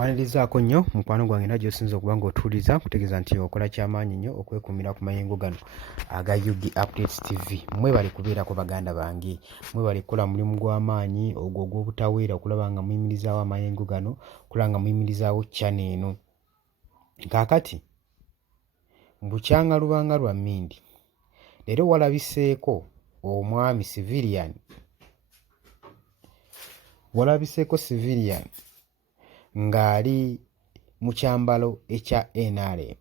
Nkwanirizaako nnyo mukwano gwange era gy'osinza okuba ng'otuuliza kutegeeza nti okola ky'amaanyi nnyo okwekuumira ku mayengo gano aga UG Updates TV. Mwebale kubeerako baganda bange, mwebale kukola mulimu gw'amaanyi ogwo ogw'obutaweera okulaba nga muyimirizaawo amayengo gano, okulaba nga muyimirizaawo channel eno. Kaakati mbukyanga lubanga lwa mmindi, leero walabiseeko omwami civilian ng'ali mu kyambalo ekya NRM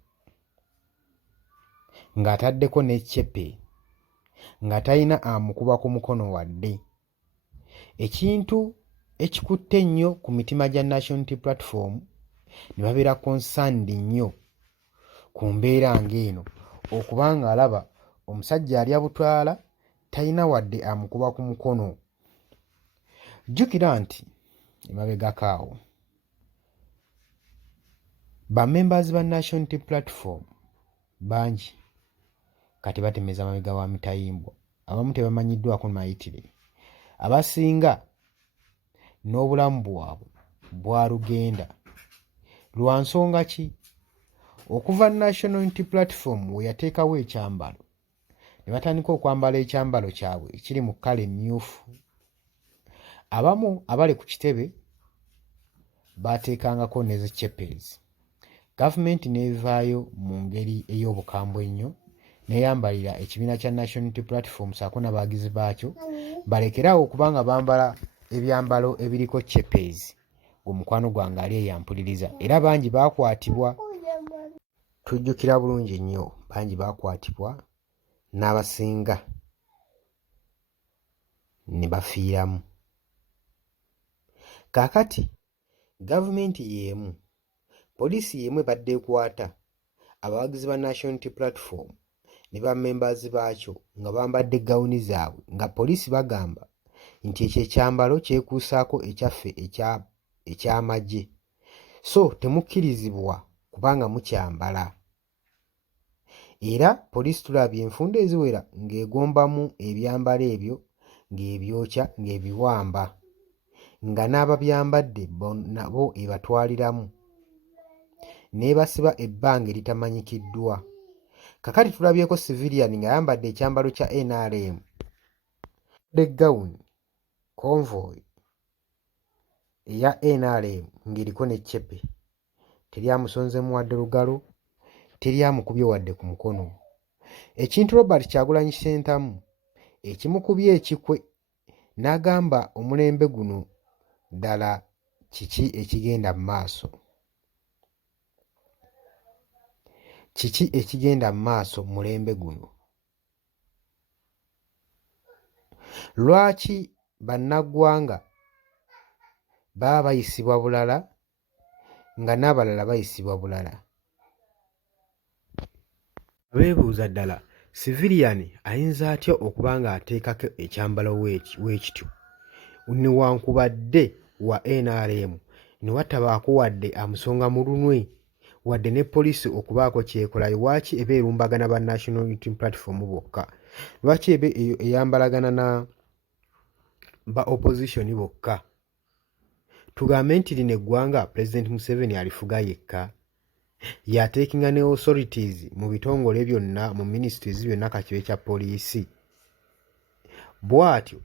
ng'ataddeko n'eccepe nga talina amukuba ku mukono wadde. Ekintu ekikutte ennyo ku mitima gya National Unity Platform ne babeera concerned nnyo ku mbeera ng'eno okuba ng'alaba omusajja alya butwala talina wadde amukuba ku mukono. Jjukira nti emabegako awo members ba National Unity Platform bangi kati batemeza mabega wa mitayimbwa, abamu tebamanyiddwako mayitire, abasinga n'obulamu bwabwe bwalugenda. Lwa nsonga ki? Okuva National Unity Platform we yateekawo ekyambalo ne batandika okwambala ekyambalo kyabwe ekiri mu kkala emmyufu. Abamu abali ku kitebe baateekangako n'eziccepes. Gavumenti n'evaayo mu ngeri ey'obukambwe ennyo n'eyambalira ekibiina kya National Unity Platform ssaako n'abawagizi baakyo balekeraawo okuba nga bambala ebyambalo ebiriko cepes. Omukwano gwange ali eyampuliriza era bangi baakwatibwa. Tujjukira bulungi nnyo bangi baakwatibwa n'abasinga ne bafiiramu. Kaakati gavumenti y'emu, poliisi y'emu ebadde ekwata abawagizi ba National Unity Platform ne ba members baakyo nga bambadde gawuni zaabwe, nga poliisi bagamba nti ekyo ekyambalo kyekuusaako ekyaffe eky'amagye, so temukkirizibwa kubanga mukyambala. Era poliisi tulabye enfunda eziwera ng'egombamu ebyambalo ebyo ng'ebyokya ng'ebiwamba, nga n'ababyambadde nabo ebatwaliramu n'ebasiba ebbanga eritamanyikiddwa. Kakati tulabyeko civilian ng'ayambadde ekyambalo kya NRM, de gawuni convoy eya NRM ng'eriko n'eccepe, teryamusonzemu wadde lugalo, teryamukubye wadde ku mukono. Ekintu Robert Kyagulanyi Ssentamu ekimukubye ekikwe n'agamba omulembe guno ddala kiki ekigenda mu maaso? Kiki ekigenda mu maaso mu mulembe guno? Lwaki bannaggwanga baba bayisibwa bulala nga n'abalala bayisibwa bulala? Beebuuza ddala civilian ayinza atya okuba ng'ateekako ekyambalo weekityo newankubadde wa NRM ne watabaako wadde amusonga mu lunwe wadde ne poliisi okubaako kyekolayo? Lwaki eba erumbagana ba National Unity Platform bokka? Lwaki eba eyambalagana na ba opposition bokka? Tugambe nti lino eggwanga President Museveni alifuga yekka, yateekinga ne authorities mu bitongole byonna, mu ministries byonna kakibe kya poliisi. Bw'atyo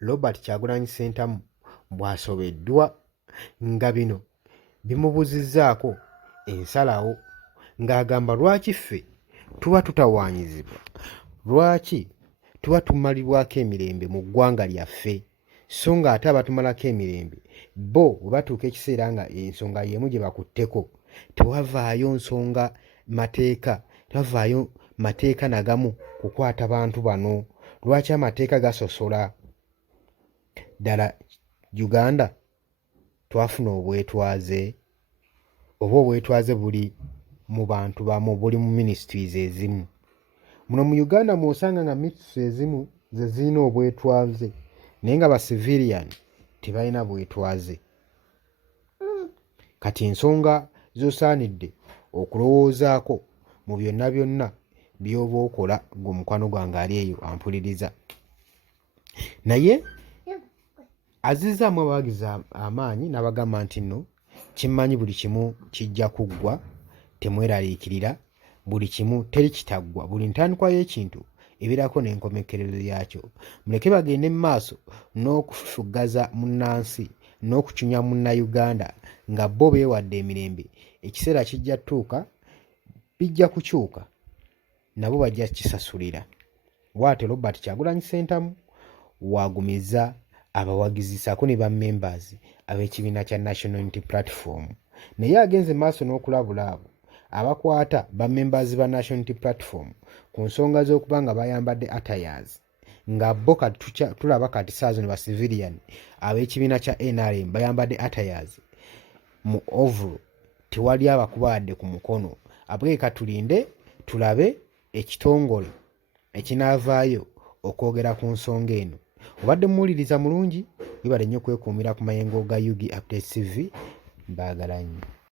Robert Kyagulanyi Ssentamu bw'asobeddwa nga bino bimubuzizzaako ensalawo, ng'agamba lwaki ffe tuba tutawaanyizibwa, lwaki tuba tumalibwako emirembe mu ggwanga lyaffe, so ng'ate abatumalako emirembe bo bwe batuuka ekiseera nga ensonga y'emu gye bakutteko tewavaayo nsonga mateeka, tewavaayo mateeka nagamu kukwata bantu bano. Lwaki amateeka gasosola? Ddala Uganda twafuna obwetwaze, oba obwetwaze buli mu bantu bamu, buli mu ministries ezimu. Muno mu Uganda mw'osanga nga ministries ezimu ze zirina obwetwaze naye nga ba civilian tebalina bwetwaze. Kati ensonga z'osaanidde okulowoozaako mu byonna byonna by'oba okola ng'omukwano gwange ali eyo ampuliriza. Naye azizzaamu abawagizi amaanyi n'abagamba nti nno kimmanyi buli kimu kijja kuggwa, temweraliikirira, buli kimu teri kitaggwa, buli ntandikwa y'ekintu ebeerako n'enkomekerero yaakyo. Muleke bagende mu maaso n'okufufuggaza munnansi n'okucunya munnayuganda nga bo beewadde emirembe. Ekiseera kijja tuuka, bijja kukyuka, nabo bajja kisasulira. Bw'atyo Robert Kyagulanyi Ssentamu wagumizza abawagizi ssaako ne bammembers ab'ekibiina kya National Unity Platform. Naye agenze maaso n'okulabula abo abakwata bammembers ba National Unity Platform ku nsonga z'okuba nga bayambadde attires, nga bo tulaba kati saazo ne ba civilian ab'ekibiina kya NRM bayambadde attires mu oval, tewali abakubaadde ku mukono. Abweka tulinde tulabe ekitongole ekinaavaayo okwogera ku nsonga eno. Obadde muwuliriza mulungi, bibale nnyo kwekuumira ku mayengo ga UG Updates TV. Mbaagala nnyo.